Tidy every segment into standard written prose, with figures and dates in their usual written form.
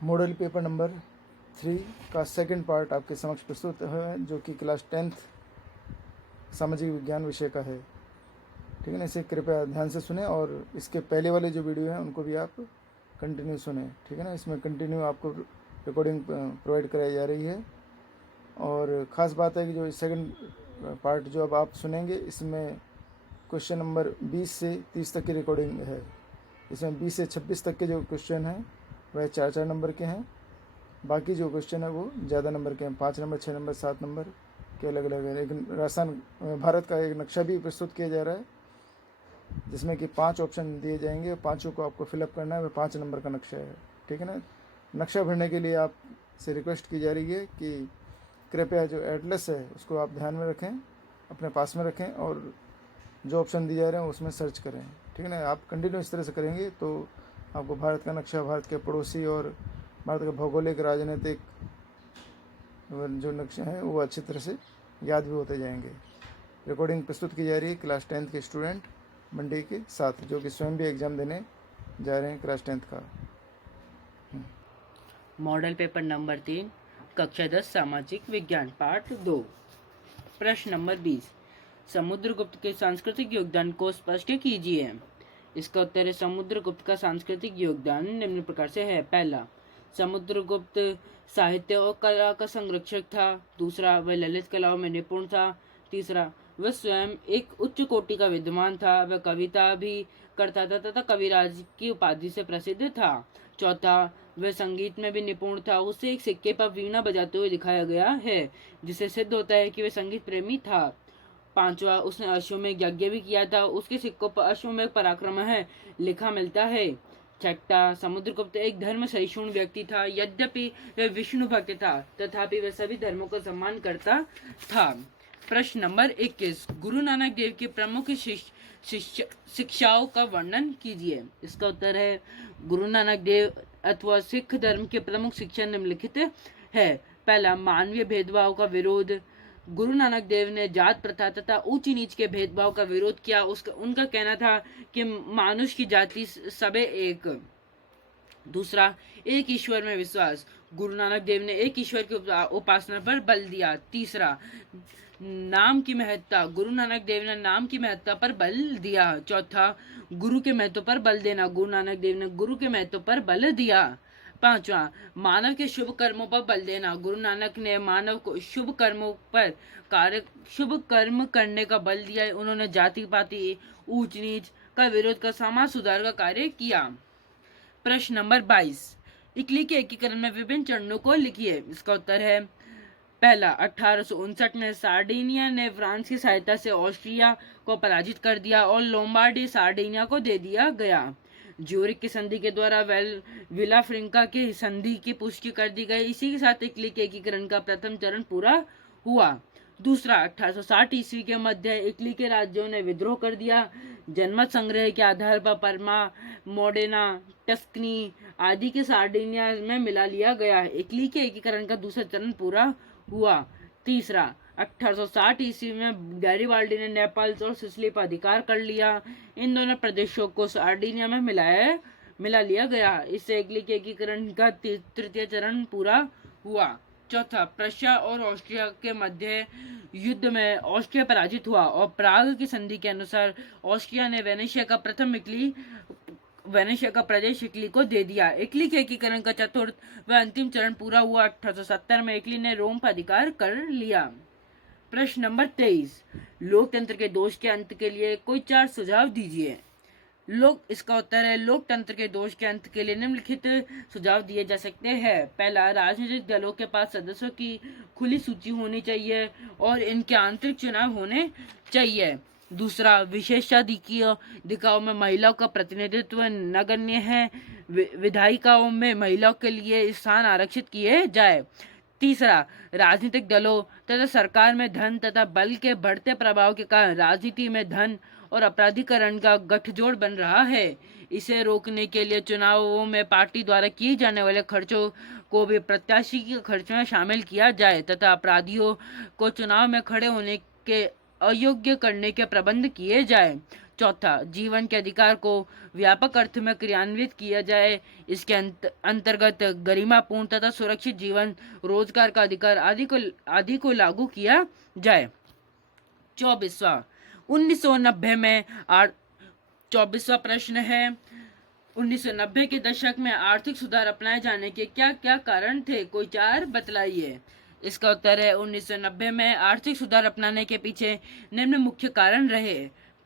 Model paper number 3 का second part आपके समक्ष प्रस्तुत है, जो कि क्लास 10th सामाजिक विज्ञान विषय का है। ठीक है ना, इसे कृपया ध्यान से सुने और इसके पहले वाले जो वीडियो हैं उनको भी आप कंटिन्यू सुने। ठीक है ना, इसमें कंटिन्यू आपको रिकॉर्डिंग प्रोवाइड कराई जा रही है। और ख़ास बात है कि जो सेकंड पार्ट जो अब आप सुनेंगे, इसमें क्वेश्चन नंबर 20 से 30 तक की रिकॉर्डिंग है। इसमें 20 से 26 तक के जो क्वेश्चन हैं वह 4-4 नंबर के हैं। बाकी जो क्वेश्चन है वो ज़्यादा नंबर के हैं, 5 नंबर, 6 नंबर, 7 नंबर के अलग अलग है। लेकिन राजस्थान भारत का एक नक्शा भी प्रस्तुत किया जा रहा है, जिसमें कि 5 ऑप्शन दिए जाएंगे, पाँचों को आपको फिलअप करना है। वह 5 नंबर का नक्शा है। ठीक है ना, नक्शा भरने के लिए आपसे रिक्वेस्ट की जा रही है कि कृपया जो एटलस है उसको आप ध्यान में रखें, अपने पास में रखें और जो ऑप्शन दिए जा रहे हैं उसमें सर्च करें। ठीक है ना, आप कंटिन्यू इस तरह से करेंगे तो आपको भारत का नक्शा, भारत के पड़ोसी और भारत के भौगोलिक राजनीतिक जो नक्शे हैं वो अच्छी तरह से याद भी होते जाएंगे। रिकॉर्डिंग प्रस्तुत की जा रही है क्लास 10th के स्टूडेंट मंडी के साथ, जो कि स्वयं भी एग्ज़ाम देने जा रहे हैं क्लास 10th का। मॉडल पेपर नंबर 3 कक्षा 10 सामाजिक विज्ञान पार्ट 2। प्रश्न नंबर 20, समुद्रगुप्त के सांस्कृतिक योगदान को स्पष्ट कीजिए। इसका उत्तर है, समुद्रगुप्त का सांस्कृतिक योगदान निम्न प्रकार से है। पहला, समुद्रगुप्त साहित्य और कला का संरक्षक था। दूसरा, वह ललित कलाओं में निपुण था। तीसरा, वह स्वयं एक उच्च कोटि का विद्वान था। वह कविता भी करता था तथा कविराज की उपाधि से प्रसिद्ध था। चौथा, वह संगीत में भी निपुण था। उसे एक सिक्के पर वीणा बजाते हुए दिखाया गया है, जिससे सिद्ध होता है कि वह संगीत प्रेमी था। पांचवा, उसने अश्वमेध यज्ञ भी किया था। उसके सिक्कों पर अश्वमेध पराक्रम है लिखा मिलता है। छठा, समुद्रगुप्त एक धर्म सहिष्णु व्यक्ति था। यद्यपि वह विष्णु भक्त था, तथापि वह सभी धर्मों का सम्मान करता था। प्रश्न नंबर 21, गुरु नानक देव की प्रमुख शिक्षाओं का वर्णन कीजिए। इसका उत्तर है, गुरु नानक देव अथवा सिख धर्म के प्रमुख शिक्षा निम्नलिखित है। पहला, मानवीय भेदभाव का विरोध। गुरु नानक देव ने जात प्रथा तथा ऊंच नीच के भेदभाव का विरोध किया। उनका कहना था कि मानुष की जाति सबे एक। दूसरा, एक ईश्वर में विश्वास। गुरु नानक देव ने एक ईश्वर की उपासना पर बल दिया। तीसरा, नाम की महत्ता। गुरु नानक देव ने नाम की महत्ता पर बल दिया। चौथा, गुरु के महत्व पर बल देना। गुरु नानक देव ने गुरु के महत्व पर बल दिया। पांचवा, मानव के शुभ कर्मों पर बल देना। गुरु नानक ने मानव को शुभ कर्मों पर शुभ कर्म करने का बल दिया। उन्होंने जाति पाति, ऊंच नीच का विरोध कर समाज सुधार का कार्य किया। प्रश्न नंबर 22, इटली के एकीकरण में विभिन्न चरणों को लिखिए। इसका उत्तर है, पहला, 1859 में सार्डिनिया ने फ्रांस की सहायता से ऑस्ट्रिया को पराजित कर दिया और लोम्बार्डी सार्डिनिया को दे दिया गया। ज्यूरिख की संधि के द्वारा विला फ्रेंका की संधि की पुष्टि कर दी गई। इसी के साथ इटली के एकीकरण का प्रथम चरण पूरा हुआ। दूसरा, 1860 ईस्वी के मध्य इटली के राज्यों ने विद्रोह कर दिया। जनमत संग्रह के आधार पर परमा, मोडेना, टस्कनी आदि के सार्डिनिया में मिला लिया गया। इटली के एकीकरण का दूसरा चरण पूरा हुआ। तीसरा, 1860 ईस्वी में गैरिबाल्डी ने नेपाल और सिसिली पर अधिकार कर लिया। इन दोनों प्रदेशों को सार्डिनिया में मिला लिया गया। इससे इटली के एकीकरण का तृतीय चरण पूरा हुआ। चौथा, प्रशिया और ऑस्ट्रिया के मध्य युद्ध में ऑस्ट्रिया पराजित हुआ और प्राग की संधि के अनुसार ऑस्ट्रिया ने वेनेशिया का प्रदेश इटली को दे दिया। इटली के एकीकरण का चतुर्थ व अंतिम चरण पूरा हुआ। 1870 में इटली ने रोम पर अधिकार कर लिया। प्रश्न नंबर 23, लोकतंत्र के दोष के अंत के लिए कोई 4 सुझाव दीजिए। इसका उत्तर है, लोकतंत्र के दोष के अंत के लिए निम्नलिखित सुझाव दिए जा सकते हैं। पहला, राजनीतिक दलों के पास सदस्यों की खुली सूची होनी चाहिए और इनके आंतरिक चुनाव होने चाहिए। दूसरा, विशेषाधिकारों में महिलाओं का प्रतिनिधित्व नगण्य है। विधायिकाओं में महिलाओं के लिए स्थान आरक्षित किए जाए। तीसरा, राजनीतिक दलों तथा सरकार में धन तथा बल के बढ़ते प्रभाव के कारण राजनीति में धन और अपराधीकरण का गठजोड़ बन रहा है। इसे रोकने के लिए चुनावों में पार्टी द्वारा किए जाने वाले खर्चों को भी प्रत्याशी के खर्च में शामिल किया जाए तथा अपराधियों को चुनाव में खड़े होने के अयोग्य करने के प्रबंध किए जाए। चौथा, जीवन के अधिकार को व्यापक अर्थ में क्रियान्वित किया जाए। इसके अंतर्गत गरिमापूर्ण तथा सुरक्षित जीवन, रोजगार का अधिकार आदि को लागू किया जाए। 24वां 1990 में 24वां प्रश्न है, 1990 के दशक में आर्थिक सुधार अपनाए जाने के क्या क्या कारण थे? कोई चार बतलाइए। इसका उत्तर है 1990 में आर्थिक सुधार अपनाने के पीछे निम्न मुख्य कारण रहे।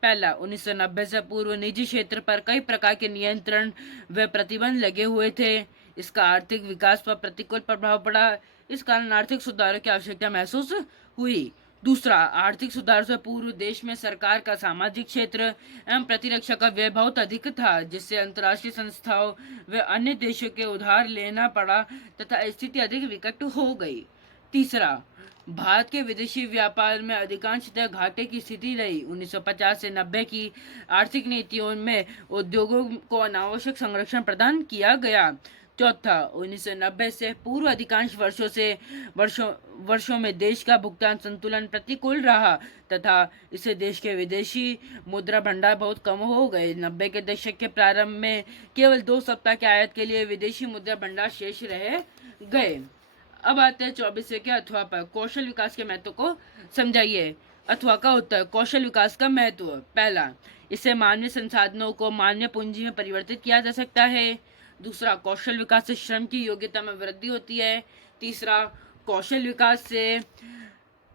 पहला, 1990 से पूर्व निजी क्षेत्र पर कई प्रकार के नियंत्रण व प्रतिबंध लगे हुए थे। इसका आर्थिक विकास पर प्रतिकूल प्रभाव पड़ा। इस कारण आर्थिक सुधारों की आवश्यकता महसूस हुई। दूसरा, आर्थिक सुधार से पूर्व देश में सरकार का सामाजिक क्षेत्र एवं प्रतिरक्षा का व्यय बहुत अधिक था, जिससे अंतर्राष्ट्रीय संस्थाओं व अन्य देशों के उधार लेना पड़ा तथा स्थिति अधिक विकट हो गई। तीसरा, भारत के विदेशी व्यापार में अधिकांशतः घाटे की स्थिति रही। 1950 से 90 की आर्थिक नीतियों में उद्योगों को अनावश्यक संरक्षण प्रदान किया गया। चौथा, 1990 से पूर्व अधिकांश वर्षों में देश का भुगतान संतुलन प्रतिकूल रहा तथा इससे देश के विदेशी मुद्रा भंडार बहुत कम हो गए। 90 के दशक के प्रारंभ में केवल 2 सप्ताह के आयात के लिए विदेशी मुद्रा भंडार शेष रह गए। अब आते हैं 24 के अथवा पर। कौशल विकास के महत्व को समझाइए। अथवा का उत्तर, कौशल विकास का महत्व। पहला, इससे मानवीय संसाधनों को मानवीय पूंजी में परिवर्तित किया जा सकता है। दूसरा, कौशल विकास से श्रम की योग्यता में वृद्धि होती है। तीसरा, कौशल विकास से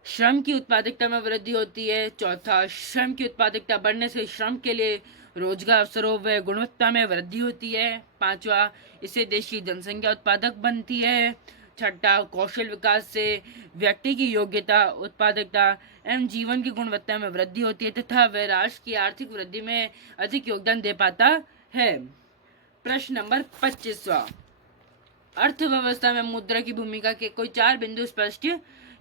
श्रम की उत्पादकता में वृद्धि होती है। चौथा, श्रम की उत्पादकता बढ़ने से श्रम के लिए रोजगार अवसरों व गुणवत्ता में वृद्धि होती है। पांचवा, इससे देश की जनसंख्या उत्पादक बनती है। छठा, कौशल विकास से व्यक्ति की योग्यता, उत्पादकता एवं जीवन की गुणवत्ता में वृद्धि होती है तथा वह राष्ट्र की आर्थिक वृद्धि में अधिक योगदान दे पाता है। प्रश्न नंबर 25वां, अर्थव्यवस्था में मुद्रा की भूमिका के कोई 4 बिंदु स्पष्ट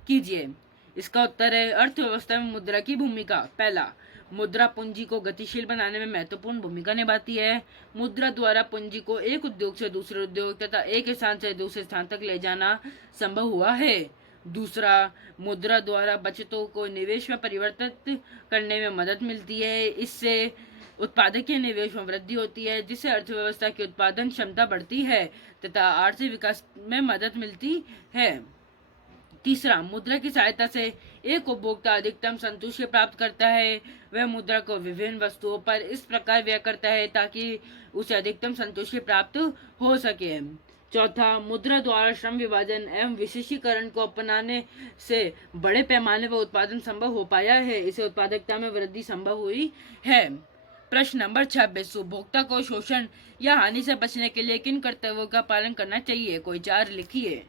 कीजिए। इसका उत्तर है, अर्थव्यवस्था में मुद्रा की भूमिका। पहला, मुद्रा पूंजी को गतिशील बनाने में महत्वपूर्ण भूमिका निभाती है। मुद्रा द्वारा पूंजी को एक उद्योग से दूसरे उद्योग तथा एक स्थान से दूसरे स्थान तक ले जाना संभव हुआ है। दूसरा, मुद्रा द्वारा बचतों को निवेश में परिवर्तित करने में मदद मिलती है। इससे उत्पादकीय निवेश में वृद्धि होती है, जिससे अर्थव्यवस्था की उत्पादन क्षमता बढ़ती है तथा आर्थिक विकास में मदद मिलती है। तीसरा, मुद्रा की सहायता से एक उपभोक्ता अधिकतम संतुष्टि प्राप्त करता है। वह मुद्रा को विभिन्न वस्तुओं पर इस प्रकार व्यय करता है ताकि उसे अधिकतम संतुष्टि प्राप्त हो सके। चौथा, मुद्रा द्वारा श्रम विभाजन एवं विशेषीकरण को अपनाने से बड़े पैमाने पर उत्पादन संभव हो पाया है। इसे उत्पादकता में वृद्धि संभव हुई है। प्रश्न नंबर 26, उपभोक्ता को शोषण या हानि से बचने के लिए किन कर्तव्यों का पालन करना चाहिए? कोई 4 लिखिए।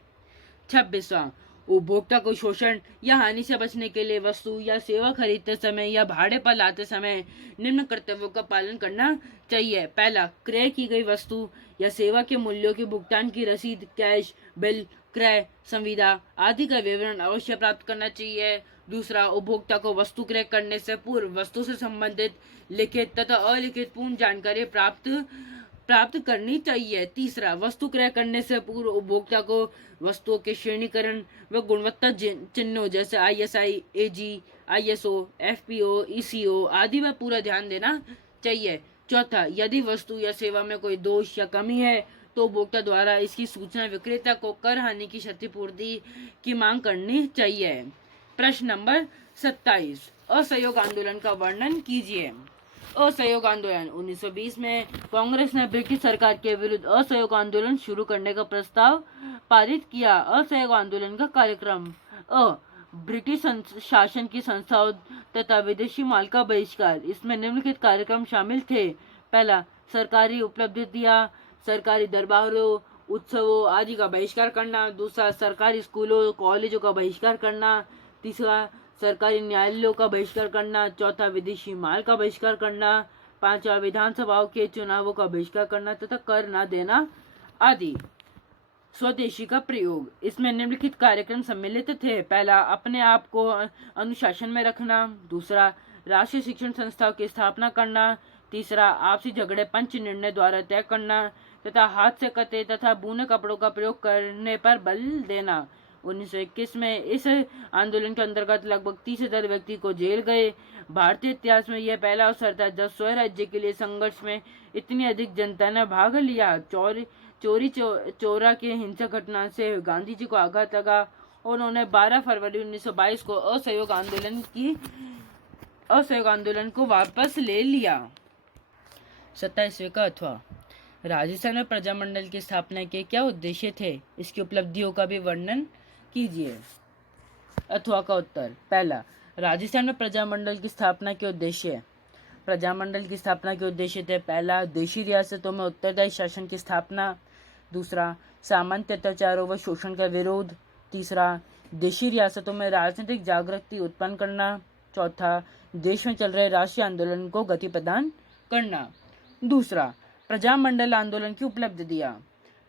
26वां, उपभोक्ता को शोषण या हानि से बचने के लिए वस्तु या सेवा खरीदते समय या भाड़े पर लाते समय निम्न कर्तव्यों का पालन करना चाहिए। पहला, क्रय की गई वस्तु या सेवा के मूल्यों के भुगतान की रसीद, कैश, बिल, क्रय संविदा आदि का विवरण अवश्य प्राप्त करना चाहिए। दूसरा, उपभोक्ता को वस्तु क्रय करने से पूर्व वस्तु से संबंधित लिखित तथा अलिखित पूर्ण जानकारी प्राप्त करनी चाहिए। तीसरा, वस्तु क्रय करने से पूर्व उपभोक्ता को वस्तुओं के श्रेणीकरण व गुणवत्ता चिन्हों जैसे ISI, AG, ISO, FPO, ECO आदि पर पूरा ध्यान देना चाहिए। चौथा, यदि वस्तु या सेवा में कोई दोष या कमी है तो उपभोक्ता द्वारा इसकी सूचना विक्रेता को कर हानि की क्षतिपूर्ति की मांग करनी चाहिए। प्रश्न नंबर 27, असहयोग आंदोलन का वर्णन कीजिए। असहयोग आंदोलन 1920 में कांग्रेस ने ब्रिटिश सरकार के विरुद्ध असहयोग आंदोलन शुरू करने का प्रस्ताव पारित किया। असहयोग आंदोलन का कार्यक्रम: ब्रिटिश शासन की संस्थाओं तथा विदेशी माल का बहिष्कार। इसमें निम्नलिखित कार्यक्रम शामिल थे। पहला, सरकारी उपलब्धियां, सरकारी दरबारों, उत्सवों आदि का बहिष्कार करना। दूसरा, सरकारी स्कूलों कॉलेजों का बहिष्कार करना। तीसरा, सरकारी न्यायालयों का बहिष्कार करना। चौथा, विदेशी माल का बहिष्कार करना। पांचवा, विधानसभाओं के चुनावों का बहिष्कार करना तथा कर न देना आदि। स्वदेशी का प्रयोग: इसमें निम्नलिखित कार्यक्रम सम्मिलित थे। पहला, अपने आप को अनुशासन में रखना। दूसरा, राष्ट्रीय शिक्षण संस्थाओं की स्थापना करना। तीसरा, आपसी झगड़े पंच निर्णय द्वारा तय करना तथा हाथ से कते तथा बुने कपड़ों का प्रयोग करने पर बल देना। 1921 में इस आंदोलन के अंतर्गत लगभग 30,000 व्यक्ति को जेल गए। भारतीय इतिहास में यह पहला अवसर था जब स्वराज्य के लिए संघर्ष में इतनी अधिक जनता ने भाग लिया। चोरा के हिंसक घटना से गांधी जी को आघात लगा और उन्होंने 12 फरवरी 1922 को असहयोग आंदोलन को वापस ले लिया। 27वें का अथवा। राजस्थान में प्रजामंडल की स्थापना के क्या उद्देश्य थे, इसकी उपलब्धियों का भी वर्णन कीजिए। अथवा का उत्तर। पहला, राजस्थान में प्रजामंडल की स्थापना के उद्देश्य। प्रजामंडल की स्थापना के उद्देश्य थे: पहला, देशी रियासतों में उत्तरदायी शासन की स्थापना। दूसरा, सामंत अत्याचारों व शोषण का विरोध। तीसरा, देशी रियासतों में राजनीतिक जागृति उत्पन्न करना। चौथा, देश में चल रहे राष्ट्रीय आंदोलन को गति प्रदान करना। दूसरा, प्रजामंडल आंदोलन की उपलब्धियां।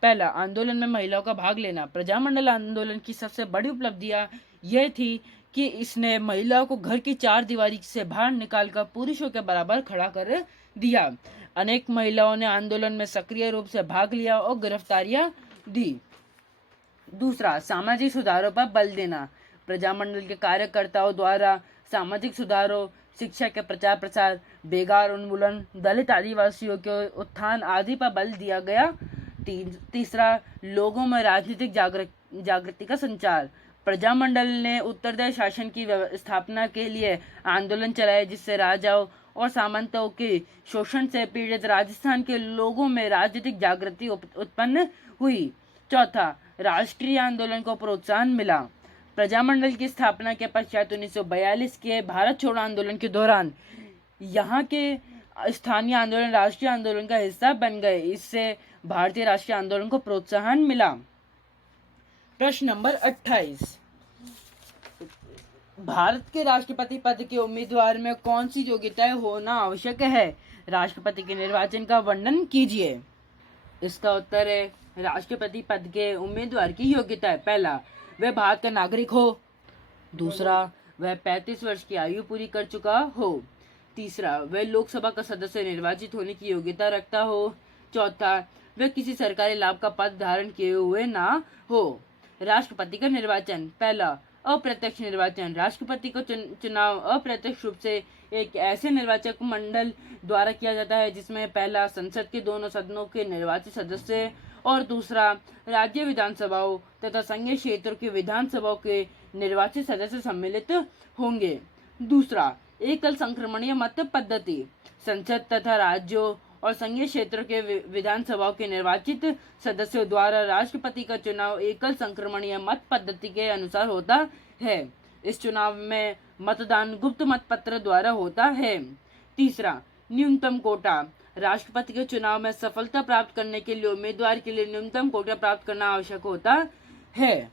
पहला, आंदोलन में महिलाओं का भाग लेना। प्रजामंडल आंदोलन की सबसे बड़ी उपलब्धियां यह थी कि इसने महिलाओं को घर की चार दीवारी से बाहर निकालकर पुरुषों के बराबर खड़ा कर दिया। अनेक महिलाओं ने आंदोलन में सक्रिय रूप से भाग लिया और गिरफ्तारियां दी। दूसरा, सामाजिक सुधारों पर बल देना। प्रजामंडल के कार्यकर्ताओं द्वारा सामाजिक सुधारों, शिक्षा के प्रचार प्रसार, बेकार उन्मूलन, दलित आदिवासियों के उत्थान आदि पर बल दिया गया। तीसरा, लोगों में राजनीतिक जागृति का संचार। प्रजामंडल ने उत्तरदायी शासन की स्थापना के लिए आंदोलन चलाए, जिससे राजाओं और सामंतों के शोषण से पीड़ित राजस्थान के लोगों में राजनीतिक जागृति उत्पन्न हुई। चौथा, राष्ट्रीय आंदोलन को प्रोत्साहन मिला। प्रजामंडल की स्थापना के पश्चात 1942 के भारत छोड़ो आंदोलन के दौरान यहाँ के स्थानीय आंदोलन राष्ट्रीय आंदोलन का हिस्सा बन गए। इससे भारतीय राष्ट्रीय आंदोलन को प्रोत्साहन मिला। प्रश्न नंबर 28, भारत के राष्ट्रपति पद के उम्मीदवार में कौन सी योग्यताएं होना आवश्यक है? राष्ट्रपति के निर्वाचन का वर्णन कीजिए। इसका उत्तर है, राष्ट्रपति पद के उम्मीदवार की योग्यता है: पहला, वह भारत का नागरिक हो। दूसरा, वह 35 वर्ष की आयु पूरी कर चुका हो। तीसरा, वह लोकसभा का सदस्य निर्वाचित होने की योग्यता रखता हो। चौथा, वह किसी सरकारी लाभ का पद धारण किए हुए ना हो। राष्ट्रपति का निर्वाचन। पहला, अप्रत्यक्ष निर्वाचन। राष्ट्रपति का चुनाव अप्रत्यक्ष रूप से एक ऐसे निर्वाचक मंडल द्वारा किया जाता है जिसमें पहला, संसद के दोनों सदनों के निर्वाचित सदस्य और दूसरा, राज्य विधानसभाओं तथा संघीय क्षेत्रों की विधानसभाओं के निर्वाचित सदस्य सम्मिलित होंगे। दूसरा, एकल संक्रमणीय मत पद्धति। संसद तथा राज्यों और संघीय क्षेत्रों के विधानसभाओं के निर्वाचित सदस्यों द्वारा राष्ट्रपति का चुनाव एकल संक्रमणीय मत पद्धति के अनुसार होता है। इस चुनाव में मतदान गुप्त मतपत्र द्वारा होता है। तीसरा, न्यूनतम कोटा। राष्ट्रपति के चुनाव में सफलता प्राप्त करने के लिए उम्मीदवार के लिए न्यूनतम कोटा प्राप्त करना आवश्यक होता है,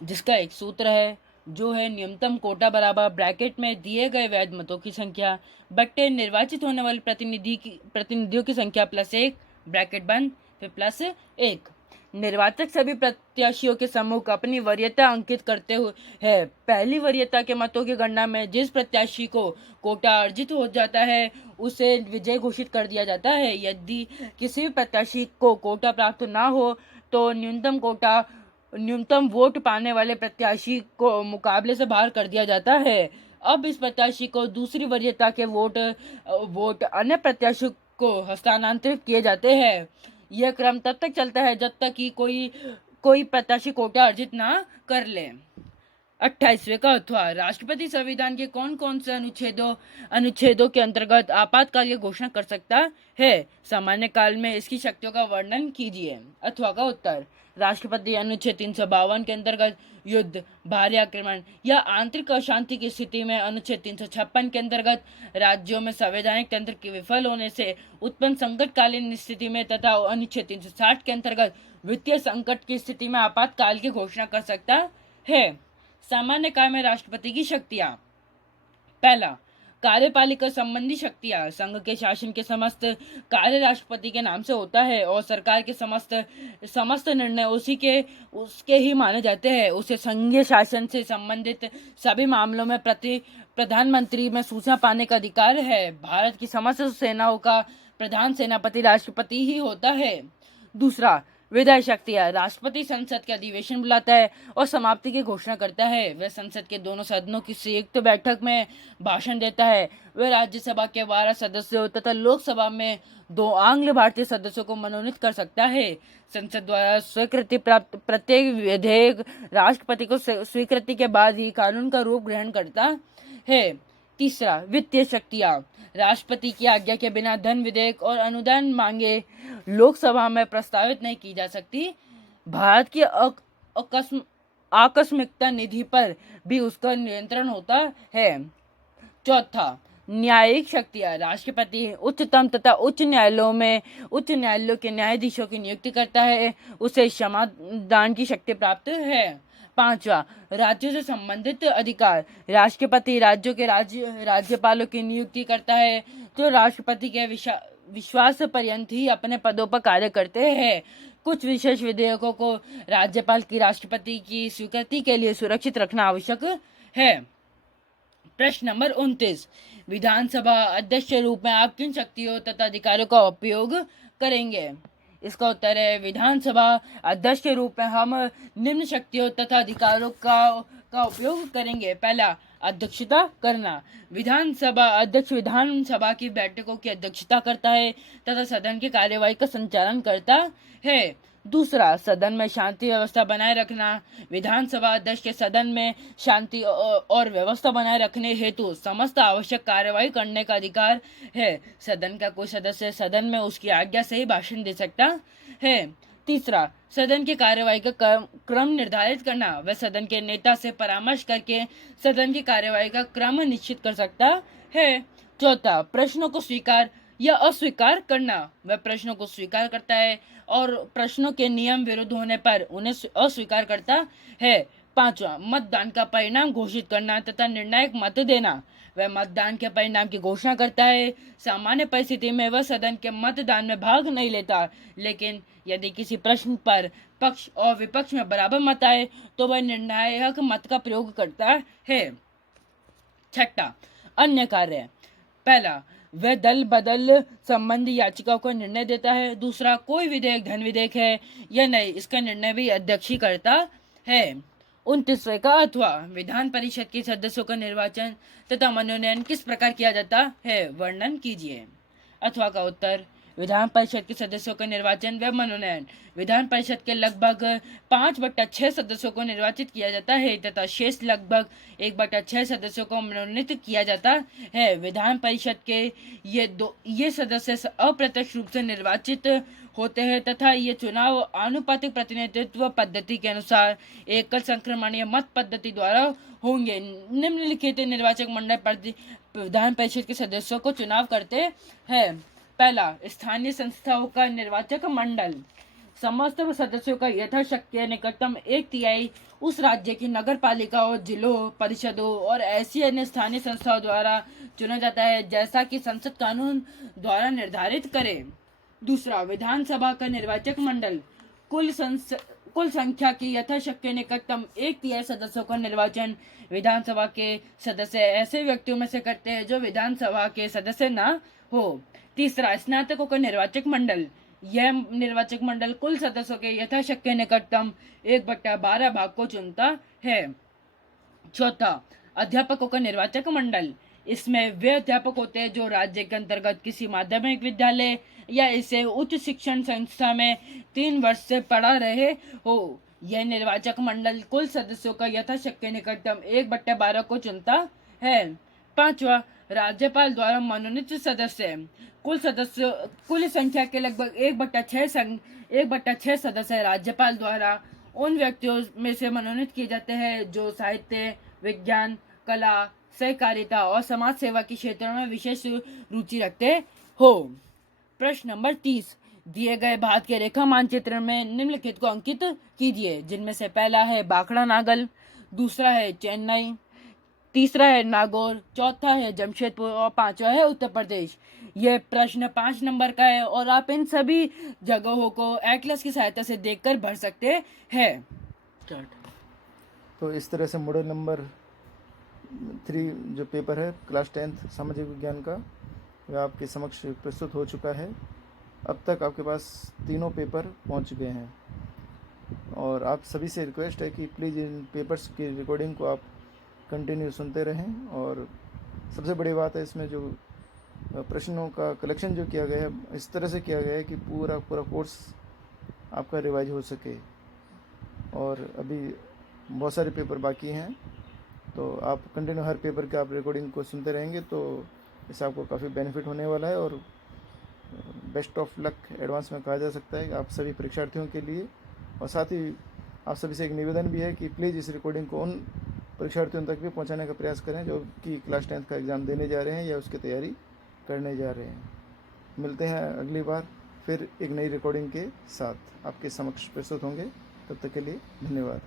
जिसका एक सूत्र है, जो है न्यूनतम कोटा बराबर ब्रैकेट में दिए गए वैध मतों की संख्या बट्टे निर्वाचित होने वाले प्रतिनिधियों की संख्या +1 ब्रैकेट बंद फिर +1। निर्वाचक सभी प्रत्याशियों के समूह को अपनी वरीयता अंकित करते हुए है। पहली वरीयता के मतों की गणना में जिस प्रत्याशी को कोटा अर्जित हो जाता है उसे विजय घोषित कर दिया जाता है। यदि किसी भी प्रत्याशी को कोटा प्राप्त ना हो तो न्यूनतम वोट पाने वाले प्रत्याशी को मुकाबले से बाहर कर दिया जाता है। अब इस प्रत्याशी को दूसरी वरीयता के वोट अन्य प्रत्याशी को हस्तांतरित किए जाते हैं। यह क्रम तब तक चलता है जब तक कि कोई प्रत्याशी कोटा अर्जित ना कर ले। 28वें का अथवा। राष्ट्रपति संविधान के कौन कौन से अनुच्छेदों के अंतर्गत आपातकाल की घोषणा कर सकता है? सामान्य काल में इसकी शक्तियों का वर्णन कीजिए। अथवा का उत्तर। राष्ट्रपति अनुच्छेद 352 के अंतर्गत युद्ध, भारी आक्रमण या आंतरिक अशांति की स्थिति में, अनुच्छेद 356 के अंतर्गत राज्यों में संवैधानिक तंत्र के विफल होने से उत्पन्न संकटकालीन स्थिति में तथा अनुच्छेद 360 के अंतर्गत वित्तीय संकट की स्थिति में आपातकाल की घोषणा कर सकता है। सामान्य काल में राष्ट्रपति की शक्तियां। पहला, कार्यपालिका संबंधी शक्तियां। संघ के शासन के समस्त कार्य राष्ट्रपति के नाम से होता है और सरकार के समस्त निर्णय उसके ही माने जाते हैं। उसे संघीय शासन से संबंधित सभी मामलों में प्रधानमंत्री में सूचना पाने का अधिकार है। भारत की समस्त सेनाओं का प्रधान सेनापति राष्ट्रपति ही होता है। दूसरा, विधायी शक्तियां। राष्ट्रपति संसद के अधिवेशन बुलाता है और समाप्ति की घोषणा करता है। वह संसद के दोनों सदनों की संयुक्त बैठक में भाषण देता है। वह राज्यसभा के 12 सदस्यों तथा लोकसभा में 2 आंग्ल भारतीय सदस्यों को मनोनीत कर सकता है। संसद द्वारा स्वीकृति प्राप्त प्रत्येक विधेयक राष्ट्रपति को स्वीकृति के बाद ही कानून का रूप ग्रहण करता है। तीसरा, वित्तीय शक्तियां। राष्ट्रपति की आज्ञा के बिना धन विधेयक और अनुदान मांगे लोकसभा में प्रस्तावित नहीं की जा सकती। भारत की आकस्मिकता निधि पर भी उसका नियंत्रण होता है। चौथा, न्यायिक शक्तियां। राष्ट्रपति उच्चतम तथा उच्च न्यायालयों के न्यायाधीशों की नियुक्ति करता है। उसे क्षमादान की शक्ति प्राप्त है। पांचवा, राज्यों से संबंधित अधिकार। राष्ट्रपति राज्यों के राज्यपालों की नियुक्ति करता है, जो राष्ट्रपति के विश्वास पर्यंत ही अपने पदों पर कार्य करते हैं। कुछ विशेष विधेयकों को राज्यपाल की राष्ट्रपति की स्वीकृति के लिए सुरक्षित रखना आवश्यक है। प्रश्न नंबर 29, विधानसभा अध्यक्ष के रूप में आप किन शक्तियों तथा अधिकारों का उपयोग करेंगे? इसका उत्तर है, विधानसभा अध्यक्ष के रूप में हम निम्न शक्तियों तथा अधिकारों का उपयोग करेंगे। पहला, अध्यक्षता करना। विधानसभा अध्यक्ष विधानसभा की बैठकों की अध्यक्षता करता है तथा सदन की कार्यवाही का संचालन करता है। दूसरा, सदन में शांति व्यवस्था बनाए रखना। विधानसभा अध्यक्ष के सदन में शांति और व्यवस्था बनाए रखने हेतु समस्त आवश्यक कार्यवाही करने का अधिकार है। सदन का कोई सदस्य सदन में उसकी आज्ञा से ही भाषण दे सकता है। तीसरा, सदन की कार्यवाही का क्रम निर्धारित करना। वह सदन के नेता से परामर्श करके सदन की कार्यवाही का क्रम निश्चित कर सकता है। चौथा, प्रश्नों को स्वीकार या अस्वीकार करना। वह प्रश्नों को स्वीकार करता है और प्रश्नों के नियम विरुद्ध होने पर उन्हें अस्वीकार करता है। पांचवा, मतदान का परिणाम घोषित करना तथा निर्णायक मत देना। वह मतदान के परिणाम की घोषणा करता है। सामान्य परिस्थिति में वह सदन के मतदान में भाग नहीं लेता, लेकिन यदि किसी प्रश्न पर पक्ष और विपक्ष में बराबर मत आए तो वह निर्णायक मत का प्रयोग करता है। छठा, अन्य कार्य। पहला, वह दल बदल संबंधी याचिकाओं का निर्णय देता है। दूसरा, कोई विधेयक धन विधेयक है या नहीं, इसका निर्णय भी अध्यक्ष ही करता है। 29वें का अथवा। विधान परिषद के सदस्यों का निर्वाचन तथा मनोनयन किस प्रकार किया जाता है, वर्णन कीजिए। अथवा का उत्तर, विधान परिषद के सदस्यों का निर्वाचन व मनोनयन विधान परिषद के लगभग 5/6 सदस्यों को निर्वाचित किया जाता है तथा शेष लगभग 1/6 सदस्यों को मनोनीत किया जाता है। विधान परिषद के ये सदस्य अप्रत्यक्ष रूप से निर्वाचित होते हैं तथा ये चुनाव आनुपातिक प्रतिनिधित्व पद्धति के अनुसार एकल संक्रमणीय मत पद्धति द्वारा होंगे। निम्नलिखित निर्वाचक मंडल विधान परिषद के सदस्यों को चुनाव करते हैं। पहला, स्थानीय संस्थाओं का निर्वाचक मंडल। समस्त सदस्यों का यथाशक्ति निकटतम 1/3 उस राज्य की नगर पालिकाओं, जिलों, परिषदों और ऐसी अन्य स्थानीय संस्थाओं द्वारा चुना जाता है जैसा कि संसद कानून द्वारा निर्धारित करे। दूसरा, विधानसभा का निर्वाचक मंडल कुल संख्या की यथाशक्ति निकटतम 1/3 सदस्यों का निर्वाचन विधानसभा के सदस्य ऐसे व्यक्तियों में से करते हैं जो विधानसभा के सदस्य न हो। तीसरा, स्नातकों का निर्वाचक मंडल। यह निर्वाचक मंडल कुल सदस्यों के यथाशक्ति निकटतम 1/12 भाग को चुनता है। चौथा, अध्यापकों का निर्वाचक मंडल। इसमें वे अध्यापक होते हैं जो राज्य के अंतर्गत किसी माध्यमिक विद्यालय या इसे उच्च शिक्षण संस्था में 3 वर्ष से पढ़ा रहे हो। यह निर्वाचक मंडल कुल सदस्यों का यथाशक्ति निकटतम 1/12 को चुनता है। पांचवा, राज्यपाल द्वारा मनोनीत सदस्य। कुल संख्या के लगभग 1/6 सदस्य राज्यपाल द्वारा उन व्यक्तियों में से मनोनीत किए जाते हैं जो साहित्य, विज्ञान, कला, सहकारिता और समाज सेवा के क्षेत्रों में विशेष रुचि रखते हो। प्रश्न नंबर 30, दिए गए भारत के रेखा मानचित्र में निम्नलिखित को अंकित कीजिए, जिनमें से पहला है बांकड़ा नागल, दूसरा है चेन्नई, तीसरा है नागौर, चौथा है जमशेदपुर और पांचवा है उत्तर प्रदेश। यह प्रश्न 5 नंबर का है और आप इन सभी जगहों को एटलस की सहायता से देखकर भर सकते हैं। तो इस तरह से मॉडल नंबर 3 जो पेपर है क्लास 10th सामाजिक विज्ञान का वह आपके समक्ष प्रस्तुत हो चुका है। अब तक आपके पास तीनों पेपर पहुंच गए हैं। और आप सभी से रिक्वेस्ट है कि प्लीज़ इन पेपर्स की रिकॉर्डिंग को आप कंटिन्यू सुनते रहें। और सबसे बड़ी बात है इसमें जो प्रश्नों का कलेक्शन जो किया गया है इस तरह से किया गया है कि पूरा पूरा कोर्स आपका रिवाइज हो सके। और अभी बहुत सारे पेपर बाकी हैं, तो आप कंटिन्यू हर पेपर के आप रिकॉर्डिंग को सुनते रहेंगे तो इससे आपको काफ़ी बेनिफिट होने वाला है। और बेस्ट ऑफ लक एडवांस में कहा जा सकता है आप सभी परीक्षार्थियों के लिए। और साथ ही आप सभी से एक निवेदन भी है कि प्लीज़ इस रिकॉर्डिंग को उन परीक्षार्थियों तक भी पहुंचाने का प्रयास करें जो कि क्लास 10th का एग्ज़ाम देने जा रहे हैं या उसकी तैयारी करने जा रहे हैं। मिलते हैं अगली बार फिर एक नई रिकॉर्डिंग के साथ आपके समक्ष प्रस्तुत होंगे। तब तक के लिए धन्यवाद।